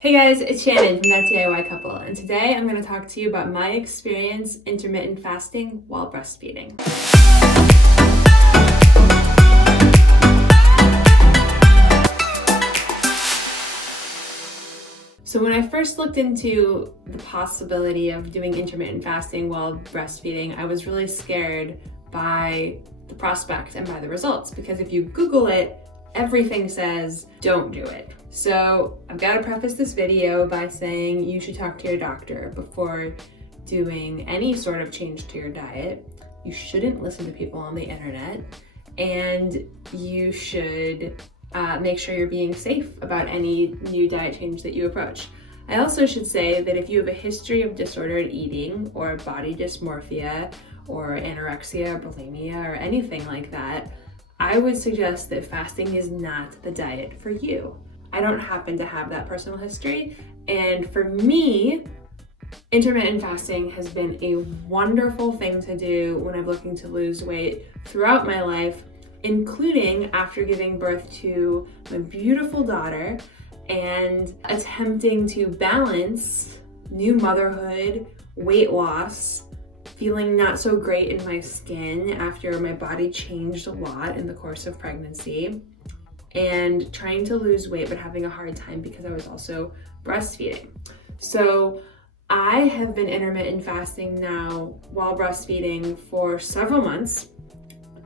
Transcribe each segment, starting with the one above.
Hey guys, it's Shannon from That DIY Couple, and today I'm going to talk to you about my experience intermittent fasting while breastfeeding. So when I first looked into the possibility of doing intermittent fasting while breastfeeding, I was really scared by the prospect and by the results, because if you Google it, everything says don't do it. So I've got to preface this video by saying you should talk to your doctor before doing any sort of change to your diet. You shouldn't listen to people on the internet, and you should make sure you're being safe about any new diet change that you approach. I also should say that if you have a history of disordered eating or body dysmorphia or anorexia or bulimia or anything like that, I would suggest that fasting is not the diet for you. I don't happen to have that personal history, and for me, intermittent fasting has been a wonderful thing to do when I'm looking to lose weight throughout my life, including after giving birth to my beautiful daughter and attempting to balance new motherhood, weight loss, feeling not so great in my skin after my body changed a lot in the course of pregnancy, and trying to lose weight but having a hard time because I was also breastfeeding. So I have been intermittent fasting now while breastfeeding for several months,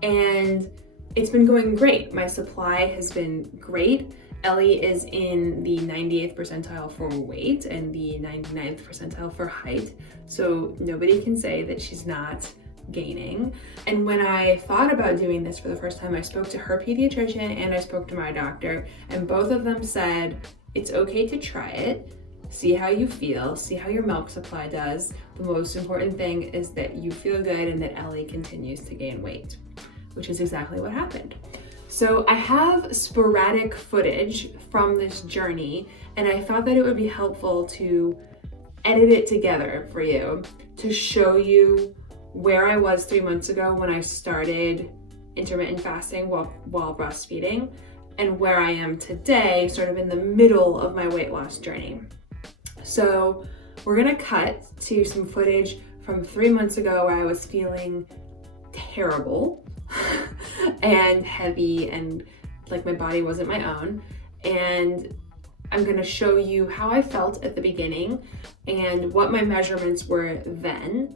and it's been going great. My supply has been great. Ellie is in the 98th percentile for weight and the 99th percentile for height, so nobody can say that she's not gaining. And when I thought about doing this for the first time, I spoke to her pediatrician and I spoke to my doctor, and both of them said it's okay to try it, see how you feel, see how your milk supply does. The most important thing is that you feel good and that Ellie continues to gain weight, which is exactly what happened. So I have sporadic footage from this journey, and I thought that it would be helpful to edit it together for you to show you where I was 3 months ago when I started intermittent fasting while breastfeeding, and where I am today, sort of in the middle of my weight loss journey. So we're gonna cut to some footage from 3 months ago where I was feeling terrible and heavy and like my body wasn't my own. And I'm gonna show you how I felt at the beginning and what my measurements were then.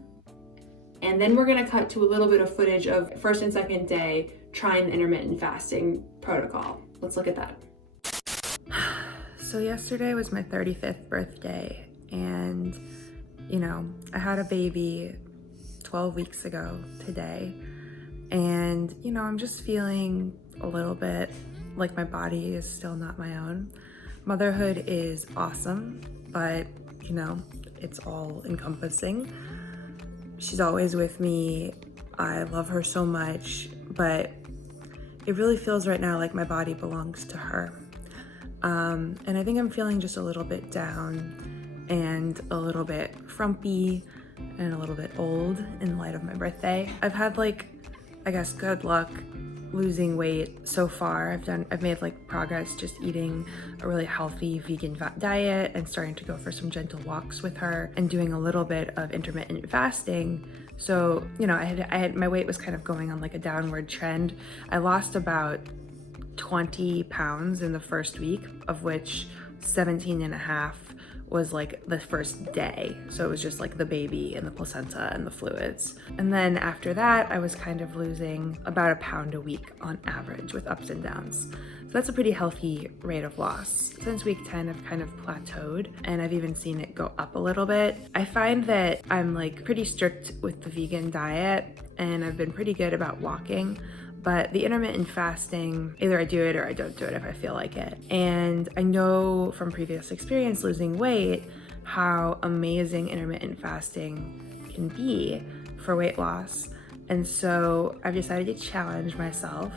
And then we're gonna cut to a little bit of footage of first and second day trying the intermittent fasting protocol. Let's look at that. So yesterday was my 35th birthday, and I had a baby 12 weeks ago today. And, I'm just feeling a little bit like my body is still not my own. Motherhood is awesome, but, it's all encompassing. She's always with me. I love her so much, but it really feels right now like my body belongs to her. And I think I'm feeling just a little bit down and a little bit frumpy and a little bit old in light of my birthday. I've had good luck losing weight so far. I've made progress just eating a really healthy vegan diet and starting to go for some gentle walks with her and doing a little bit of intermittent fasting. So, I had my weight was kind of going on a downward trend. I lost about 20 pounds in the first week, of which 17 and a half was the first day. So it was just the baby and the placenta and the fluids. And then after that, I was kind of losing about a pound a week on average with ups and downs. So that's a pretty healthy rate of loss. Since week 10, I've kind of plateaued, and I've even seen it go up a little bit. I find that I'm pretty strict with the vegan diet, and I've been pretty good about walking. But the intermittent fasting, either I do it or I don't do it if I feel like it. And I know from previous experience losing weight how amazing intermittent fasting can be for weight loss. And so I've decided to challenge myself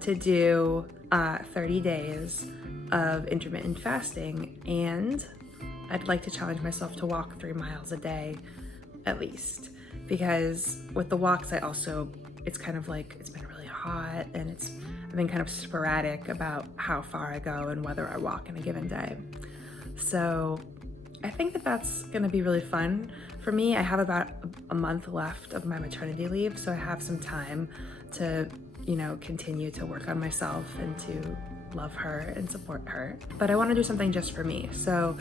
to do 30 days of intermittent fasting. And I'd like to challenge myself to walk 3 miles a day at least. Because with the walks, it's kind of it's been really hot, and I've been kind of sporadic about how far I go and whether I walk in a given day. So I think that that's gonna be really fun for me. I have about a month left of my maternity leave, so I have some time to, you know, continue to work on myself and to love her and support her. But I wanna do something just for me. So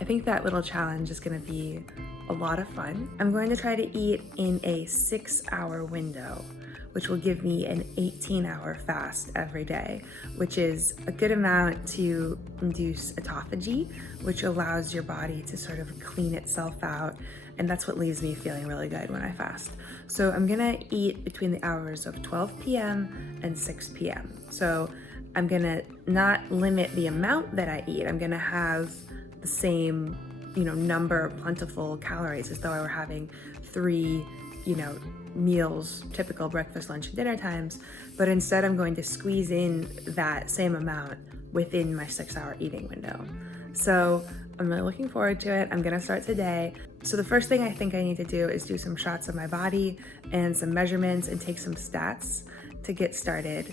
I think that little challenge is gonna be a lot of fun. I'm going to try to eat in a 6-hour window, which will give me an 18-hour fast every day, which is a good amount to induce autophagy, which allows your body to sort of clean itself out. And that's what leaves me feeling really good when I fast. So I'm gonna eat between the hours of 12 p.m. and 6 p.m. So I'm gonna not limit the amount that I eat. I'm gonna have the same, you know, number of plentiful calories as though I were having 3, you know, meals, typical breakfast, lunch, and dinner times, but instead I'm going to squeeze in that same amount within my 6-hour eating window. So I'm really looking forward to it. I'm gonna start today. So the first thing I think I need to do is do some shots of my body and some measurements and take some stats to get started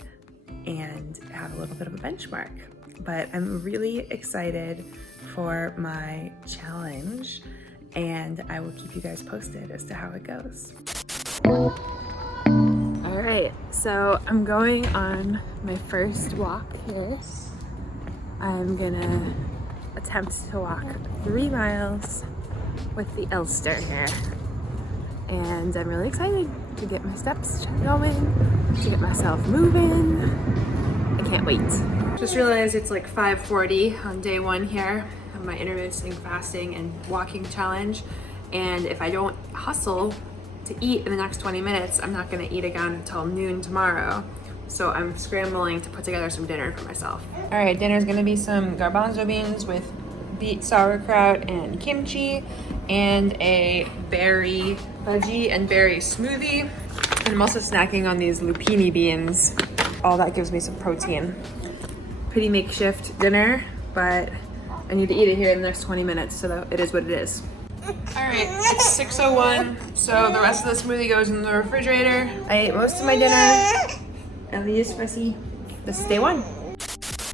and have a little bit of a benchmark. But I'm really excited for my challenge, and I will keep you guys posted as to how it goes. All right, so I'm going on my first walk here. I'm gonna attempt to walk 3 miles with the Elster here. And I'm really excited to get my steps going, to get myself moving. I can't wait. Just realized it's like 5:40 on day 1 here of my intermittent fasting and walking challenge. And if I don't hustle to eat in the next 20 minutes, I'm not gonna eat again until noon tomorrow. So I'm scrambling to put together some dinner for myself. All right, dinner's gonna be some garbanzo beans with beet sauerkraut and kimchi, and a berry veggie and berry smoothie. And I'm also snacking on these lupini beans. All that gives me some protein. Pretty makeshift dinner, but I need to eat it here in the next 20 minutes, so it is what it is. All right, it's 6:01, so the rest of the smoothie goes in the refrigerator. I ate most of my dinner. Ellie is fussy. This is day 1.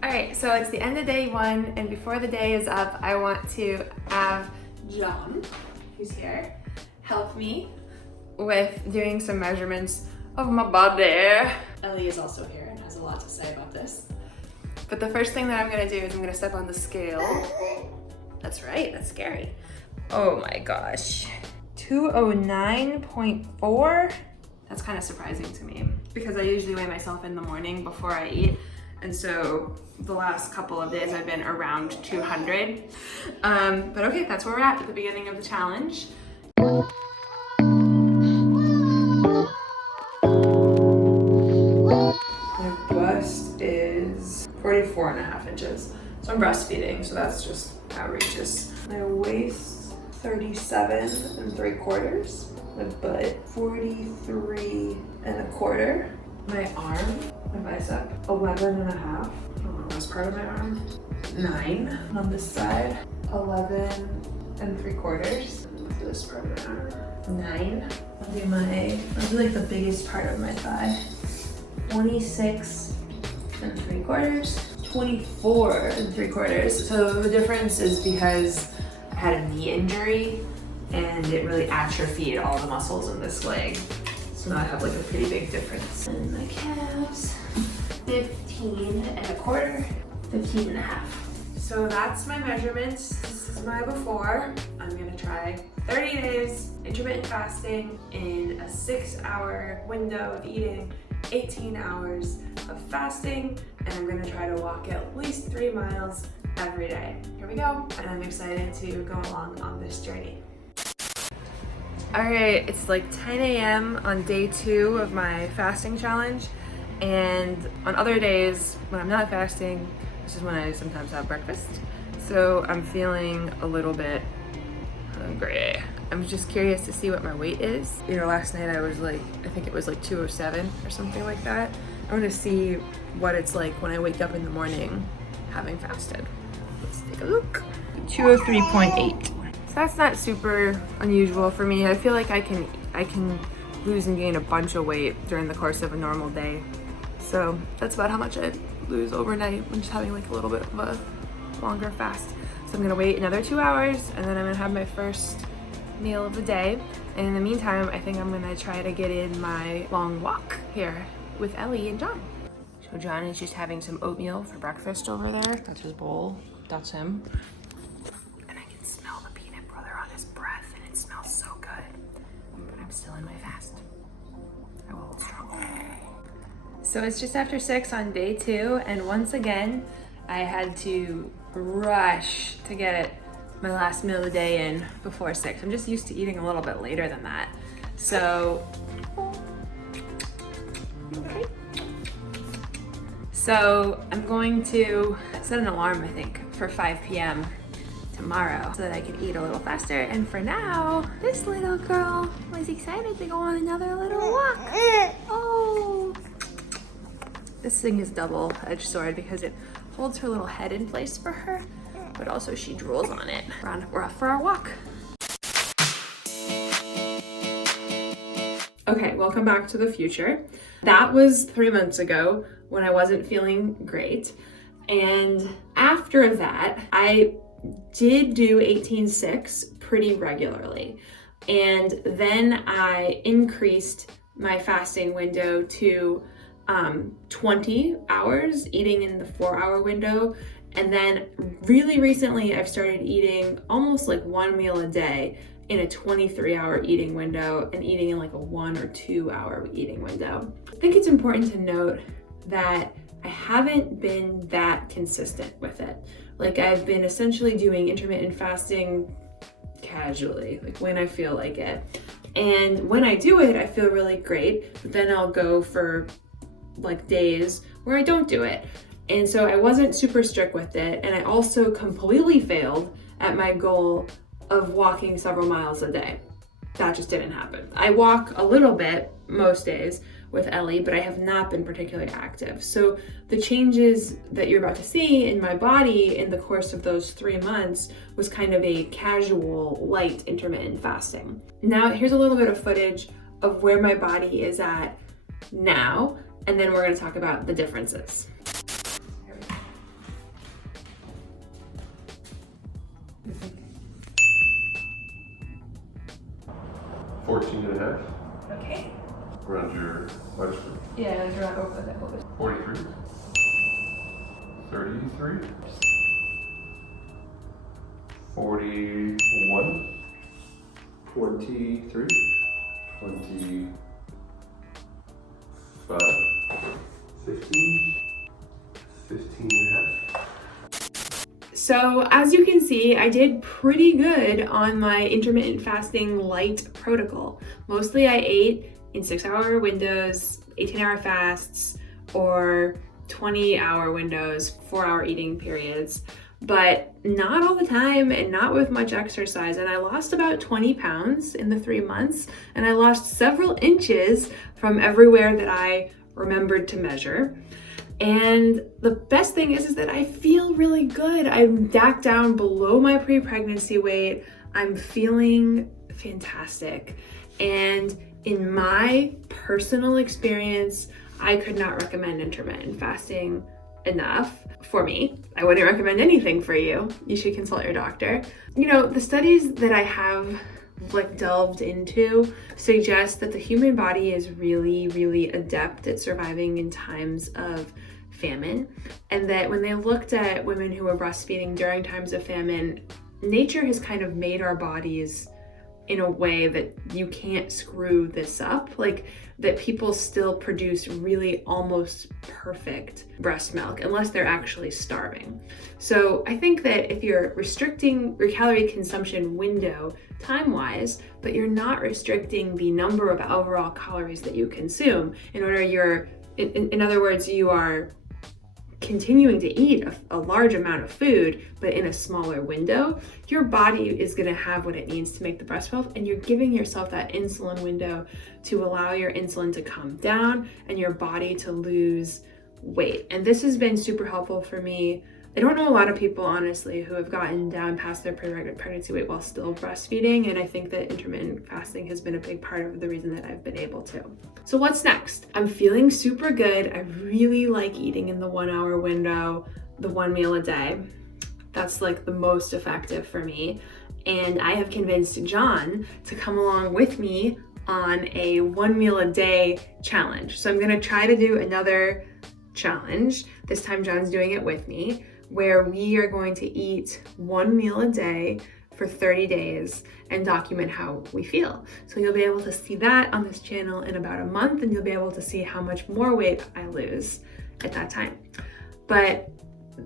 All right, so it's the end of day 1, and before the day is up, I want to have John, who's here, help me with doing some measurements of my body. Ellie is also here and has a lot to say about this. But the first thing that I'm gonna do is I'm gonna step on the scale. That's right, that's scary. Oh my gosh, 209.4? That's kind of surprising to me because I usually weigh myself in the morning before I eat. And so the last couple of days I've been around 200. But okay, that's where we're at the beginning of the challenge. My bust is 44.5 inches. So I'm breastfeeding, so that's just outrageous. My waist, 37.75. My butt, 43.25. My arm, my bicep, 11.5. I don't know this part of my arm. 9 on this side, 11.75. This part of my arm, 9. I'll do like the biggest part of my thigh. 26.75. 24.75. So the difference is because I had a knee injury and it really atrophied all the muscles in this leg. So now I have like a pretty big difference. And my calves, 15.25, 15.5. So that's my measurements. This is my before. I'm gonna try 30 days intermittent fasting in a 6-hour window of eating, 18 hours of fasting, and I'm gonna try to walk at least 3 miles every day. Here we go, and I'm excited to go along on this journey. All right, it's like 10 a.m. on day 2 of my fasting challenge, and on other days when I'm not fasting, this is when I sometimes have breakfast, so I'm feeling a little bit hungry. I'm just curious to see what my weight is. You know, last night I was like, I think it was like 207 or something like that. I want to see what it's like when I wake up in the morning having fasted. Let's take a look. 203.8. So that's not super unusual for me. I feel like I can lose and gain a bunch of weight during the course of a normal day. So that's about how much I lose overnight when just having like a little bit of a longer fast. So So I'm gonna wait another 2 hours and then I'm gonna have my first meal of the day. And in the meantime, I think I'm gonna try to get in my long walk here with Ellie and John. So John is just having some oatmeal for breakfast over there. That's his bowl, that's him. And I can smell the peanut butter on his breath and it smells so good. But I'm still in my fast. I will hold strong. So it's just after 6 on day 2, and once again, I had to rush to get my last meal of the day in before 6. I'm just used to eating a little bit later than that. So, okay. So I'm going to set an alarm, I think, for 5 p.m. tomorrow so that I can eat a little faster. And for now, this little girl was excited to go on another little walk. Oh, this thing is double-edged sword because it holds her little head in place for her, but also she drools on it. We're off for our walk. Okay, welcome back to the future. That was 3 months ago when I wasn't feeling great. And after that, I did do 18-6 pretty regularly. And then I increased my fasting window to 20 hours, eating in the 4-hour window. And then really recently I've started eating almost like 1 meal a day in a 23-hour eating window and eating in like a 1 or 2 hour eating window. I think it's important to note that I haven't been that consistent with it. Like I've been essentially doing intermittent fasting casually, like when I feel like it. And when I do it, I feel really great, but then I'll go for like days where I don't do it. And so I wasn't super strict with it. And I also completely failed at my goal of walking several miles a day. That just didn't happen. I walk a little bit most days with Ellie, but I have not been particularly active. So the changes that you're about to see in my body in the course of those 3 months was kind of a casual, light intermittent fasting. Now, here's a little bit of footage of where my body is at now, and then we're gonna talk about the differences. 14.5. Okay. Around your lifespan. Yeah, it's around over that. 43. 33. 41. 23. 25. 15. 15.5. So as you can see, I did pretty good on my intermittent fasting light protocol. Mostly I ate in 6-hour windows, 18-hour fasts, or 20-hour windows, 4-hour eating periods, but not all the time and not with much exercise. And I lost about 20 pounds in the 3 months, and I lost several inches from everywhere that I remembered to measure. And the best thing is that I feel really good. I'm back down below my pre-pregnancy weight. I'm feeling fantastic. And in my personal experience, I could not recommend intermittent fasting enough for me. I wouldn't recommend anything for you. You should consult your doctor. You know, the studies that I have delved into suggest that the human body is really, really adept at surviving in times of famine, and that when they looked at women who were breastfeeding during times of famine, nature has kind of made our bodies in a way that you can't screw this up, like that people still produce really almost perfect breast milk unless they're actually starving. So I think that if you're restricting your calorie consumption window time-wise, but you're not restricting the number of overall calories that you consume, in other words, you are continuing to eat a large amount of food, but in a smaller window, your body is going to have what it needs to make the breast milk, and you're giving yourself that insulin window to allow your insulin to come down and your body to lose weight. And this has been super helpful for me. I don't know a lot of people, honestly, who have gotten down past their pregnancy weight while still breastfeeding, and I think that intermittent fasting has been a big part of the reason that I've been able to. So what's next? I'm feeling super good. I really like eating in the 1 hour window, the 1 meal a day. That's like the most effective for me. And I have convinced John to come along with me on a 1 meal a day challenge. So I'm gonna try to do another challenge. This time John's doing it with me, where we are going to eat 1 meal a day for 30 days and document how we feel. So you'll be able to see that on this channel in about a month, and you'll be able to see how much more weight I lose at that time. But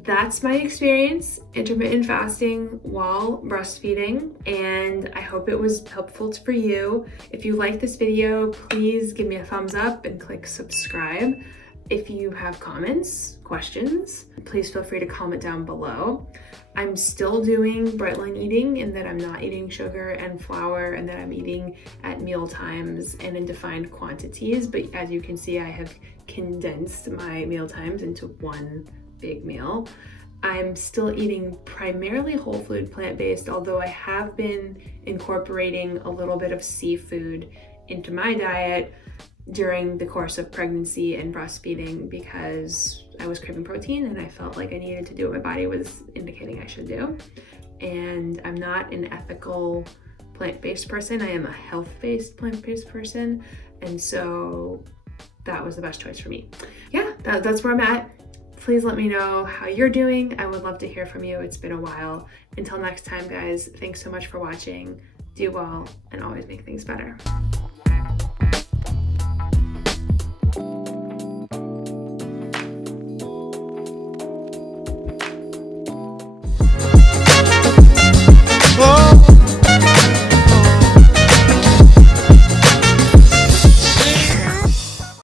that's my experience intermittent fasting while breastfeeding, and I hope it was helpful for you. If you like this video, please give me a thumbs up and click subscribe. If you have comments, questions, please feel free to comment down below. I'm still doing bright line eating in that I'm not eating sugar and flour, and that I'm eating at meal times and in defined quantities. But as you can see, I have condensed my meal times into one big meal. I'm still eating primarily whole food plant-based, although I have been incorporating a little bit of seafood into my diet during the course of pregnancy and breastfeeding because I was craving protein and I felt like I needed to do what my body was indicating I should do. And I'm not an ethical plant-based person. I am a health-based plant-based person. And so that was the best choice for me. Yeah, that's where I'm at. Please let me know how you're doing. I would love to hear from you. It's been a while. Until next time, guys, thanks so much for watching. Do well and always make things better.